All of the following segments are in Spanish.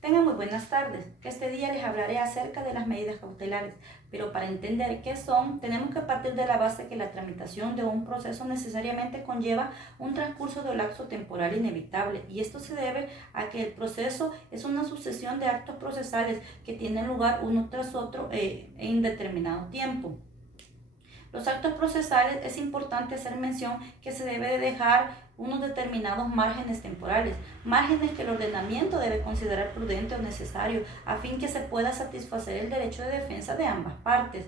Tengan muy buenas tardes. Este día les hablaré acerca de las medidas cautelares, pero para entender qué son, tenemos que partir de la base que la tramitación de un proceso necesariamente conlleva un transcurso de lapso temporal inevitable, y esto se debe a que el proceso es una sucesión de actos procesales que tienen lugar uno tras otro en determinado tiempo. Los actos procesales es importante hacer mención que se debe de dejar unos determinados márgenes temporales, márgenes que el ordenamiento debe considerar prudente o necesario a fin que se pueda satisfacer el derecho de defensa de ambas partes,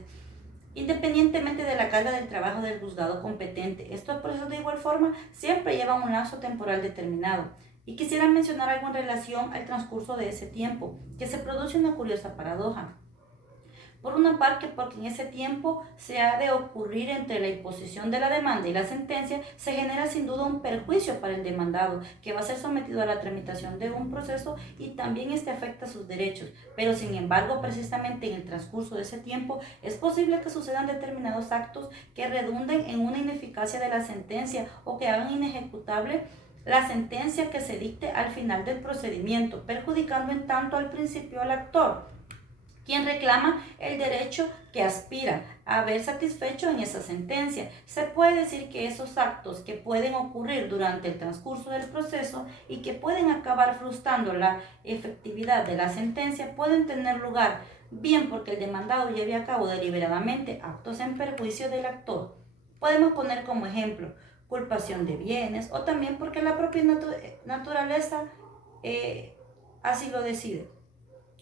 independientemente de la carga del trabajo del juzgado competente. Estos procesos de igual forma siempre llevan un lapso temporal determinado. Y quisiera mencionar algo en relación al transcurso de ese tiempo, que se produce una curiosa paradoja. Por una parte, porque en ese tiempo se ha de ocurrir entre la imposición de la demanda y la sentencia, se genera sin duda un perjuicio para el demandado, que va a ser sometido a la tramitación de un proceso y también este afecta sus derechos. Pero sin embargo, precisamente en el transcurso de ese tiempo, es posible que sucedan determinados actos que redunden en una ineficacia de la sentencia o que hagan inejecutable la sentencia que se dicte al final del procedimiento, perjudicando en tanto al principio al actor, quien reclama el derecho que aspira a ver satisfecho en esa sentencia. Se puede decir que esos actos que pueden ocurrir durante el transcurso del proceso y que pueden acabar frustrando la efectividad de la sentencia pueden tener lugar bien porque el demandado lleve a cabo deliberadamente actos en perjuicio del actor. Podemos poner como ejemplo culpación de bienes o también porque la propia naturaleza así lo decide.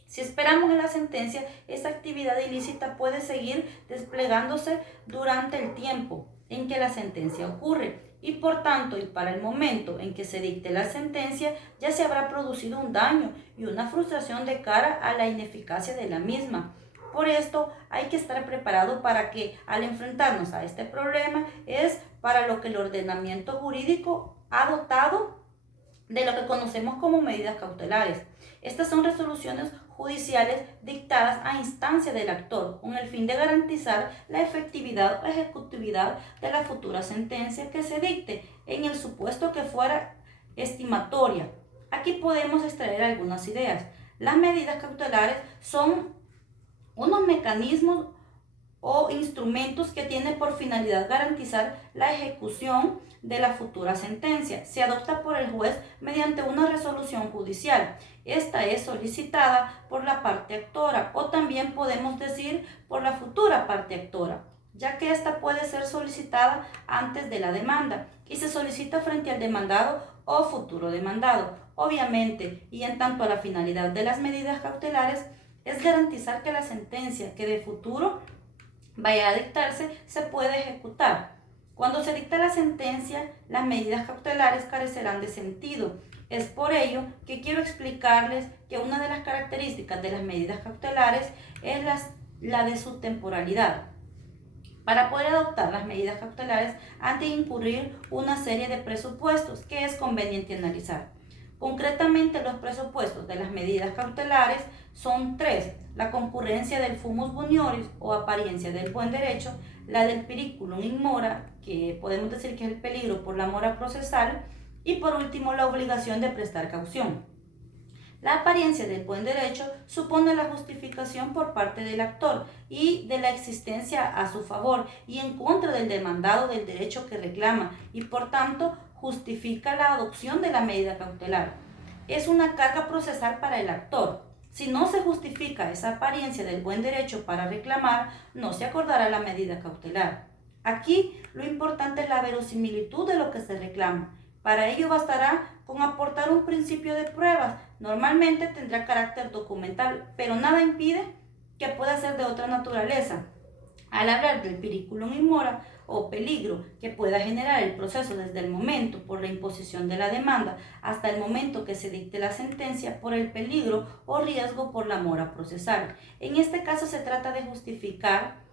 Si esperamos en la sentencia, esa actividad ilícita puede seguir desplegándose durante el tiempo en que la sentencia ocurre y por tanto y para el momento en que se dicte la sentencia ya se habrá producido un daño y una frustración de cara a la ineficacia de la misma. Por esto hay que estar preparado para que al enfrentarnos a este problema es para lo que el ordenamiento jurídico ha dotado de lo que conocemos como medidas cautelares. Estas son resoluciones judiciales dictadas a instancia del actor con el fin de garantizar la efectividad o ejecutividad de la futura sentencia que se dicte en el supuesto que fuera estimatoria. Aquí podemos extraer algunas ideas. Las medidas cautelares son unos mecanismos o instrumentos que tienen por finalidad garantizar la ejecución de la futura sentencia. Se adopta por el juez mediante una resolución judicial. Esta es solicitada por la parte actora o también podemos decir por la futura parte actora, ya que esta puede ser solicitada antes de la demanda y se solicita frente al demandado o futuro demandado. Obviamente, y en tanto a la finalidad de las medidas cautelares, es garantizar que la sentencia que de futuro vaya a dictarse se puede ejecutar. Cuando se dicta la sentencia, las medidas cautelares carecerán de sentido. Es por ello que quiero explicarles que una de las características de las medidas cautelares es la de su temporalidad. Para poder adoptar las medidas cautelares han de incurrir una serie de presupuestos que es conveniente analizar. Concretamente, los presupuestos de las medidas cautelares son tres: la concurrencia del fumus bonioris o apariencia del buen derecho, la del periculum in mora, que podemos decir que es el peligro por la mora procesal, y por último la obligación de prestar caución. La apariencia del buen derecho supone la justificación por parte del actor y de la existencia a su favor y en contra del demandado del derecho que reclama y por tanto justifica la adopción de la medida cautelar. Es una carga procesal para el actor. Si no se justifica esa apariencia del buen derecho para reclamar, no se acordará la medida cautelar. Aquí lo importante es la verosimilitud de lo que se reclama. Para ello bastará con aportar un principio de pruebas. Normalmente tendrá carácter documental, pero nada impide que pueda ser de otra naturaleza. Al hablar del periculum in mora o peligro que pueda generar el proceso desde el momento por la imposición de la demanda hasta el momento que se dicte la sentencia por el peligro o riesgo por la mora procesal. En este caso se trata de justificar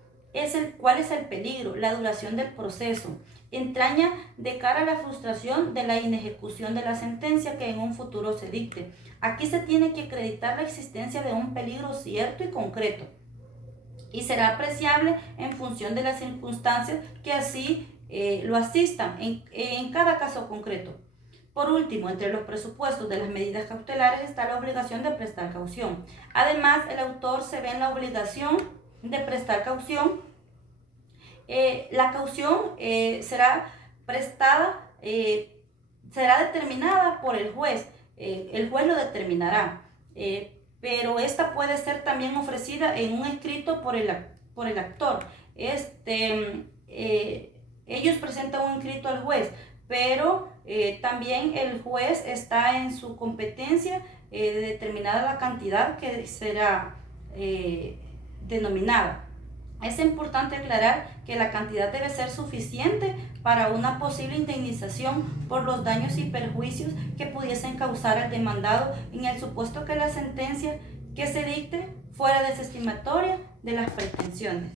cuál es el peligro, la duración del proceso, entraña de cara a la frustración de la inejecución de la sentencia que en un futuro se dicte. Aquí se tiene que acreditar la existencia de un peligro cierto y concreto y será apreciable en función de las circunstancias que así lo asistan en cada caso concreto. Por último, entre los presupuestos de las medidas cautelares está la obligación de prestar caución. Además, el autor se ve en la obligación de prestar caución. La caución será prestada, será determinada por el juez. El juez lo determinará, pero esta puede ser también ofrecida en un escrito por el actor. Ellos presentan un escrito al juez, pero también el juez está en su competencia de determinar la cantidad que será denominada. Es importante aclarar que la cantidad debe ser suficiente para una posible indemnización por los daños y perjuicios que pudiesen causar al demandado en el supuesto que la sentencia que se dicte fuera desestimatoria de las pretensiones.